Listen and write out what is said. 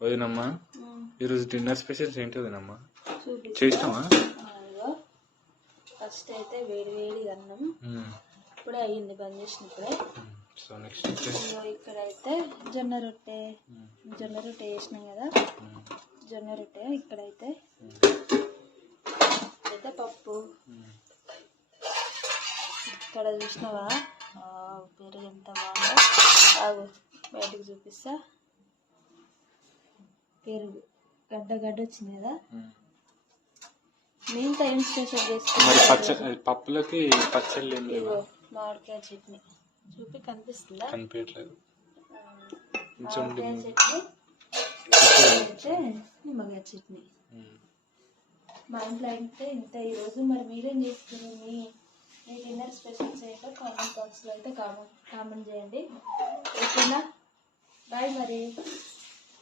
వదినమ్మా? ఈరోజు dinner specials ఏంటి వదినమ్మా? చేసినావా? ఫస్ట్ అయితే వేడి వేడి అన్నం. ఇప్పుడే అయ్యింది బంద్ చేసినప్పుడే సో నెక్స్ట్ ఇక్కడైతే జొన్న రొట్టె. జొన్న రొట్టె వేసినాం కదా. జొన్న రొట్టె ఇక్కడైతే. అయితే పప్పు. ఇక్కడ చూసినావా? పెరుగు ఎంత బాగుందో. బయటకు చూపిస్తా. పెరుగు గడ్డ గడ్డ వచ్చింది కదా? మిగతా ఏం స్పెషల్ చేసుకున్నాం పప్పులకి పచ్చళ్ళు ఏం లేవా? మామిడికాయ చట్నీ. చూపి కనిపిస్తుందా? కనిపించట్లేదు. మామిడికాయ చట్నీ అయితే నిమ్మకాయ చట్నీ. మా ఇంట్లో అయితే ఇంత ఈరోజు మరి మీరేం చేస్తారు మీ మీ డిన్నర్ స్పెషల్స్ ఏంటో కామెంట్ బాక్స్లో అయితే కామెంట్ కామెంట్ చేయండి. ఓకేనా? బాయ్ మరి.